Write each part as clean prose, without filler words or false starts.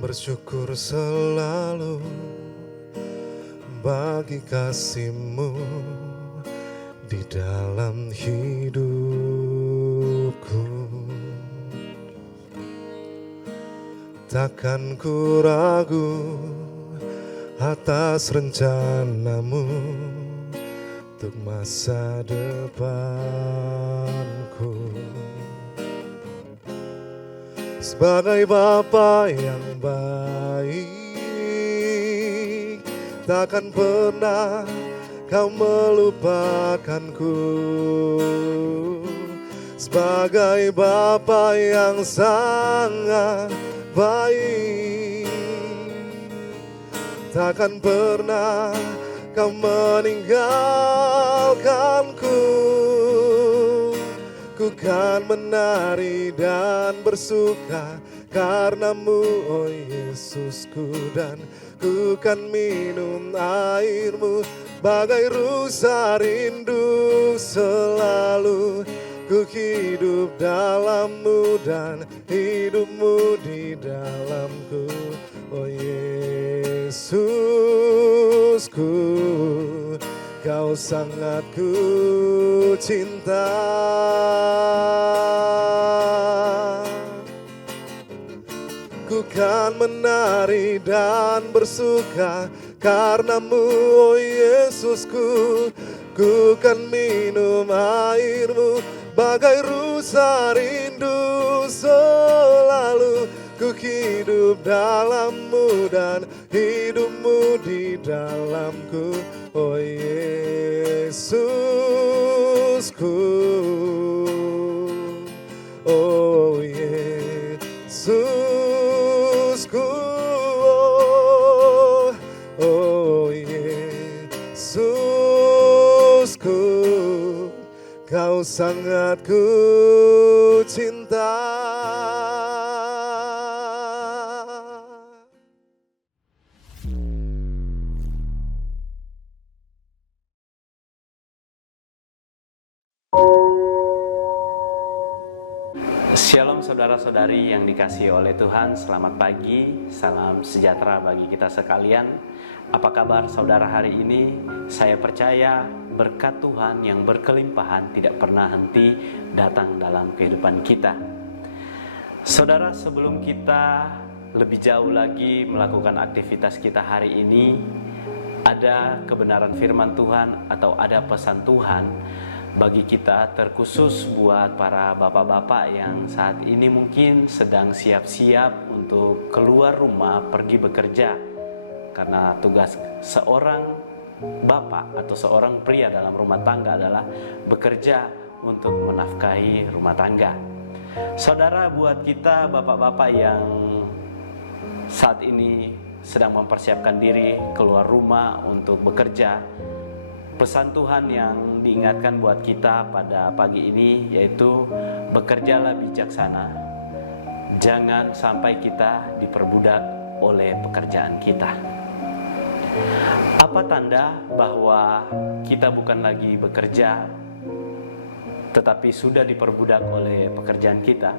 bersyukur selalu bagi kasih-Mu di dalam hidupku. Takkan ku ragu atas rencana-Mu untuk masa depanku. Sebagai Bapa yang baik, takkan pernah Kau melupakanku. Sebagai Bapa yang sangat baik, takkan pernah Kau meninggalkanku. Ku kan menari dan bersuka karena-Mu, oh Yesusku, dan ku kan minum air-Mu bagai rusa rindu. Selalu ku hidup dalam-Mu dan hidup-Mu di dalamku, oh Yesusku. Kau sangat ku cinta. Ku kan menari dan bersuka karena-Mu, oh Yesusku. Ku kan minum air-Mu bagai rusa rindu. Selalu ku hidup dalam-Mu dan hidup-Mu di dalamku, oh Yesusku. Oh Yesusku, oh Yesusku. Kau sangat ku cinta. Shalom saudara-saudari yang dikasihi oleh Tuhan, selamat pagi, salam sejahtera bagi kita sekalian. Apa kabar saudara hari ini? Saya percaya berkat Tuhan yang berkelimpahan tidak pernah henti datang dalam kehidupan kita. Saudara, sebelum kita lebih jauh lagi melakukan aktivitas kita hari ini, ada kebenaran firman Tuhan atau ada pesan Tuhan bagi kita, terkhusus buat para bapak-bapak yang saat ini mungkin sedang siap-siap untuk keluar rumah pergi bekerja. Karena tugas seorang bapak atau seorang pria dalam rumah tangga adalah bekerja untuk menafkahi rumah tangga. Saudara, buat kita bapak-bapak yang saat ini sedang mempersiapkan diri keluar rumah untuk bekerja, pesan Tuhan yang diingatkan buat kita pada pagi ini yaitu bekerjalah bijaksana. Jangan sampai kita diperbudak oleh pekerjaan kita. Apa tanda bahwa kita bukan lagi bekerja tetapi sudah diperbudak oleh pekerjaan kita?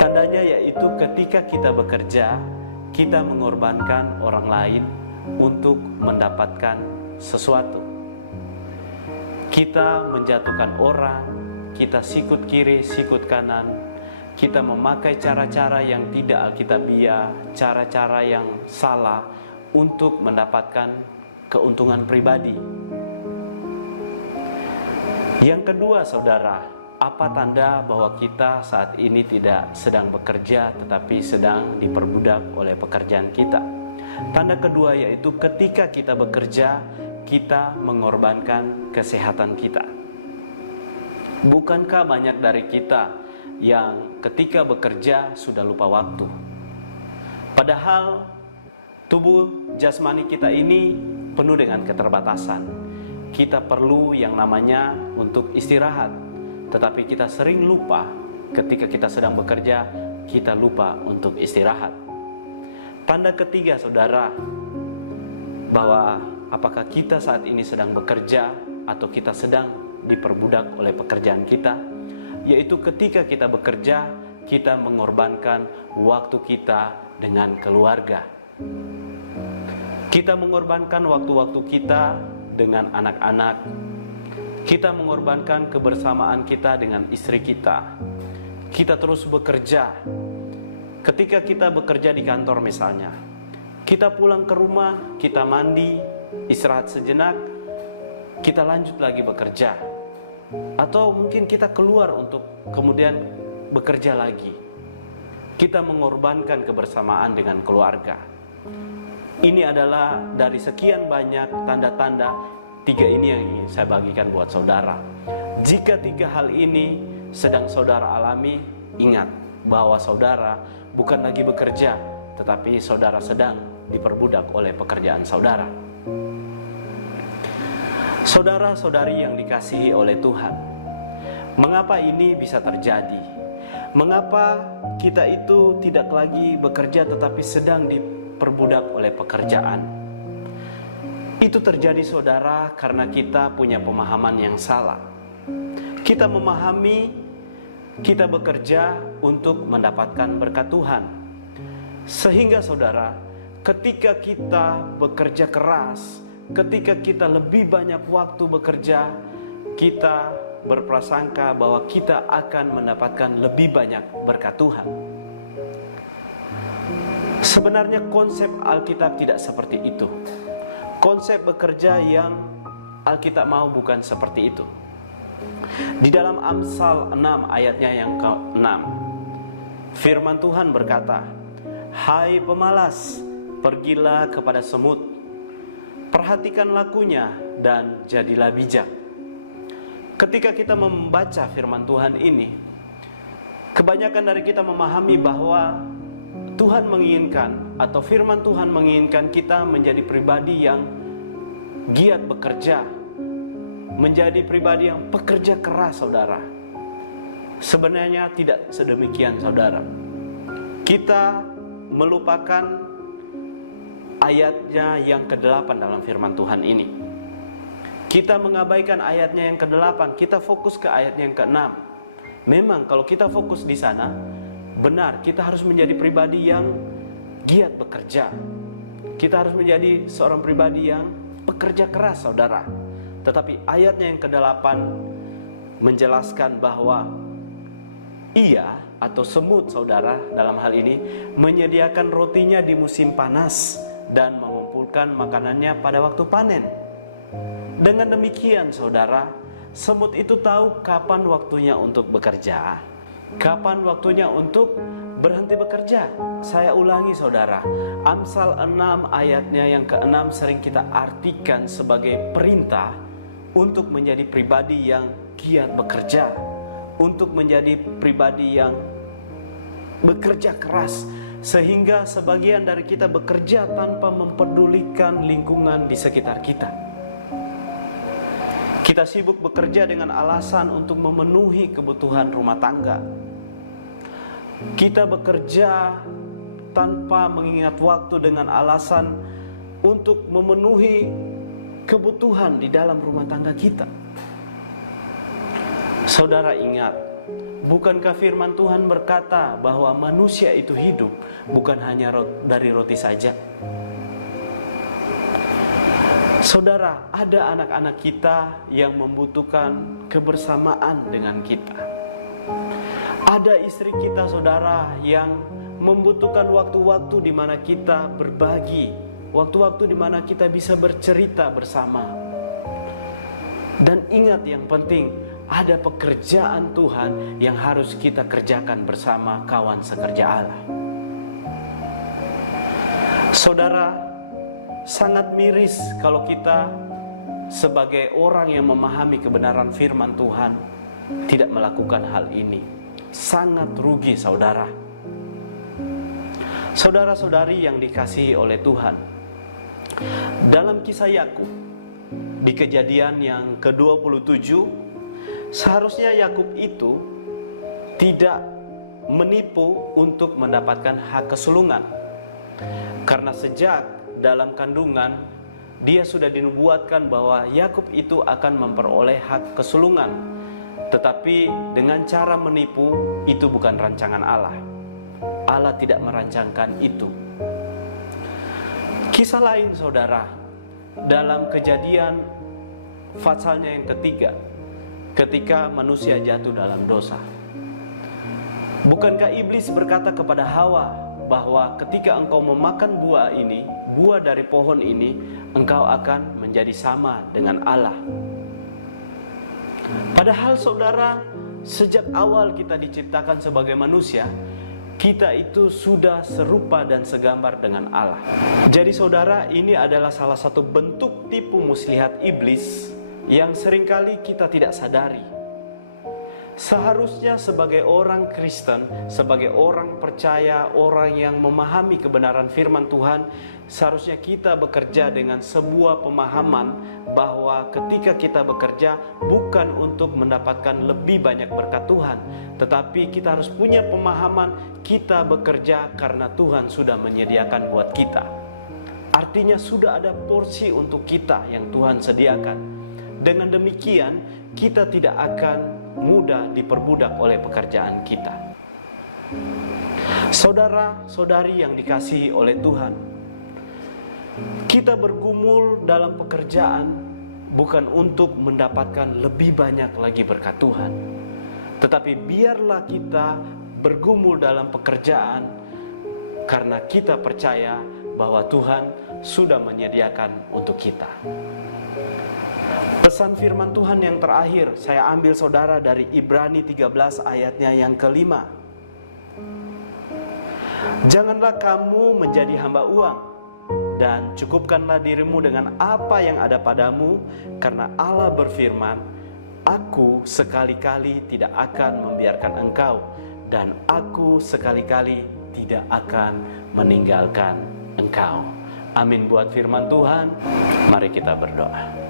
Tandanya yaitu ketika kita bekerja, kita mengorbankan orang lain untuk mendapatkan sesuatu. Kita menjatuhkan orang, kita sikut kiri, sikut kanan, kita memakai cara-cara yang tidak alkitabiah, cara-cara yang salah untuk mendapatkan keuntungan pribadi. Yang kedua, saudara, apa tanda bahwa kita saat ini tidak sedang bekerja tetapi sedang diperbudak oleh pekerjaan kita? Tanda kedua yaitu ketika kita bekerja, kita mengorbankan kesehatan kita. Bukankah banyak dari kita yang ketika bekerja sudah lupa waktu? Padahal tubuh jasmani kita ini penuh dengan keterbatasan. Kita perlu yang namanya untuk istirahat, tetapi kita sering lupa ketika kita sedang bekerja, kita lupa untuk istirahat. Tanda ketiga, saudara, bahwa apakah kita saat ini sedang bekerja atau kita sedang diperbudak oleh pekerjaan kita, yaitu ketika kita bekerja, kita mengorbankan waktu kita dengan keluarga. Kita mengorbankan waktu-waktu kita dengan anak-anak. Kita mengorbankan kebersamaan kita dengan istri kita. Kita terus bekerja. Ketika kita bekerja di kantor misalnya, kita pulang ke rumah, kita mandi, istirahat sejenak, kita lanjut lagi bekerja. Atau mungkin kita keluar untuk kemudian bekerja lagi. Kita mengorbankan kebersamaan dengan keluarga. Ini adalah dari sekian banyak tanda-tanda, 3 ini yang ingin saya bagikan buat saudara. Jika 3 hal ini sedang saudara alami, ingat bahwa saudara bukan lagi bekerja, tetapi saudara sedang diperbudak oleh pekerjaan saudara. Saudara-saudari yang dikasihi oleh Tuhan, mengapa ini bisa terjadi? Mengapa kita itu tidak lagi bekerja tetapi sedang diperbudak oleh pekerjaan? Itu terjadi saudara karena kita punya pemahaman yang salah. Kita memahami kita bekerja untuk mendapatkan berkat Tuhan. Sehingga saudara, ketika kita bekerja keras, ketika kita lebih banyak waktu bekerja, kita berprasangka bahwa kita akan mendapatkan lebih banyak berkat Tuhan. Sebenarnya konsep Alkitab tidak seperti itu. Konsep bekerja yang Alkitab mau bukan seperti itu. Di dalam Amsal 6 ayatnya yang ke-6, firman Tuhan berkata, "Hai pemalas, pergilah kepada semut, perhatikan lakunya dan jadilah bijak." Ketika kita membaca firman Tuhan ini, kebanyakan dari kita memahami bahwa Tuhan menginginkan atau firman Tuhan menginginkan kita menjadi pribadi yang giat bekerja, menjadi pribadi yang pekerja keras, saudara. Sebenarnya tidak sedemikian, saudara. Kita melupakan ayatnya yang ke-8 dalam firman Tuhan ini. Kita mengabaikan ayatnya yang ke-8, kita fokus ke ayatnya yang ke-6. Memang kalau kita fokus di sana, benar, kita harus menjadi pribadi yang giat bekerja. Kita harus menjadi seorang pribadi yang pekerja keras, saudara. Tetapi ayatnya yang ke-8 menjelaskan bahwa ia atau semut, saudara, dalam hal ini menyediakan rotinya di musim panas dan mengumpulkan makanannya pada waktu panen. Dengan demikian, saudara, semut itu tahu kapan waktunya untuk bekerja, kapan waktunya untuk berhenti bekerja. Saya ulangi, saudara, Amsal 6 ayatnya yang ke-6 sering kita artikan sebagai perintah untuk menjadi pribadi yang giat bekerja, untuk menjadi pribadi yang bekerja keras, sehingga sebagian dari kita bekerja tanpa mempedulikan lingkungan di sekitar kita. Kita sibuk bekerja dengan alasan untuk memenuhi kebutuhan rumah tangga. Kita bekerja tanpa mengingat waktu dengan alasan untuk memenuhi kebutuhan di dalam rumah tangga kita. Saudara ingat, bukankah firman Tuhan berkata bahwa manusia itu hidup bukan hanya dari roti saja? Saudara, ada anak-anak kita yang membutuhkan kebersamaan dengan kita. Ada istri kita, saudara, yang membutuhkan waktu-waktu di mana kita berbagi, waktu-waktu di mana kita bisa bercerita bersama. Dan ingat yang penting, ada pekerjaan Tuhan yang harus kita kerjakan bersama kawan sekerja Allah. Saudara, sangat miris kalau kita sebagai orang yang memahami kebenaran firman Tuhan tidak melakukan hal ini. Sangat rugi, saudara. Saudara-saudari yang dikasihi oleh Tuhan, dalam kisah Yakub di Kejadian yang ke-27, seharusnya Yakub itu tidak menipu untuk mendapatkan hak kesulungan. Karena sejak dalam kandungan dia sudah dinubuatkan bahwa Yakub itu akan memperoleh hak kesulungan. Tetapi dengan cara menipu, itu bukan rancangan Allah. Allah tidak merancangkan itu. Kisah lain saudara, dalam Kejadian pasalnya yang ketiga, ketika manusia jatuh dalam dosa. Bukankah iblis berkata kepada Hawa bahwa ketika engkau memakan buah ini, buah dari pohon ini, engkau akan menjadi sama dengan Allah. Padahal saudara, sejak awal kita diciptakan sebagai manusia, kita itu sudah serupa dan segambar dengan Allah. Jadi saudara, ini adalah salah satu bentuk tipu muslihat iblis yang seringkali kita tidak sadari. Seharusnya sebagai orang Kristen, sebagai orang percaya, orang yang memahami kebenaran firman Tuhan, seharusnya kita bekerja dengan sebuah pemahaman bahwa ketika kita bekerja bukan untuk mendapatkan lebih banyak berkat Tuhan, tetapi kita harus punya pemahaman kita bekerja karena Tuhan sudah menyediakan buat kita. Artinya sudah ada porsi untuk kita yang Tuhan sediakan. Dengan demikian kita tidak akan mudah diperbudak oleh pekerjaan kita. Saudara-saudari yang dikasihi oleh Tuhan, kita bergumul dalam pekerjaan bukan untuk mendapatkan lebih banyak lagi berkat Tuhan, tetapi biarlah kita bergumul dalam pekerjaan karena kita percaya bahwa Tuhan sudah menyediakan untuk kita. Pesan firman Tuhan yang terakhir saya ambil saudara dari Ibrani 13 ayatnya yang kelima. Janganlah kamu menjadi hamba uang, dan cukupkanlah dirimu dengan apa yang ada padamu, karena Allah berfirman, Aku sekali-kali tidak akan membiarkan engkau, dan Aku sekali-kali tidak akan meninggalkan engkau. Amin buat firman Tuhan. Mari kita berdoa.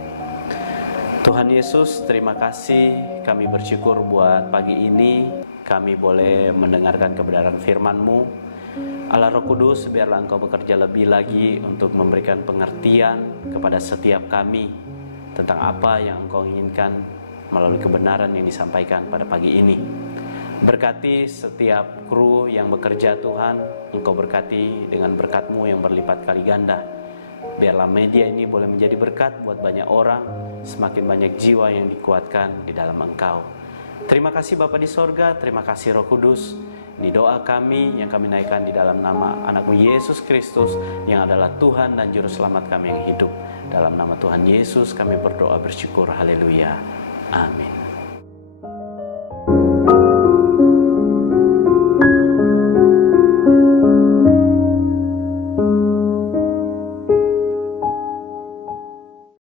Tuhan Yesus, terima kasih, kami bersyukur buat pagi ini kami boleh mendengarkan kebenaran firman-Mu. Allah Roh Kudus, biarlah Engkau bekerja lebih lagi untuk memberikan pengertian kepada setiap kami tentang apa yang Engkau inginkan melalui kebenaran yang disampaikan pada pagi ini. Berkati setiap kru yang bekerja Tuhan, Engkau berkati dengan berkat-Mu yang berlipat kali ganda. Biarlah media ini boleh menjadi berkat buat banyak orang, semakin banyak jiwa yang dikuatkan di dalam Engkau. Terima kasih Bapa di sorga, terima kasih Roh Kudus. Ini doa kami yang kami naikkan di dalam nama anak-Mu Yesus Kristus yang adalah Tuhan dan Juru Selamat kami yang hidup. Dalam nama Tuhan Yesus kami berdoa bersyukur, haleluya, amin.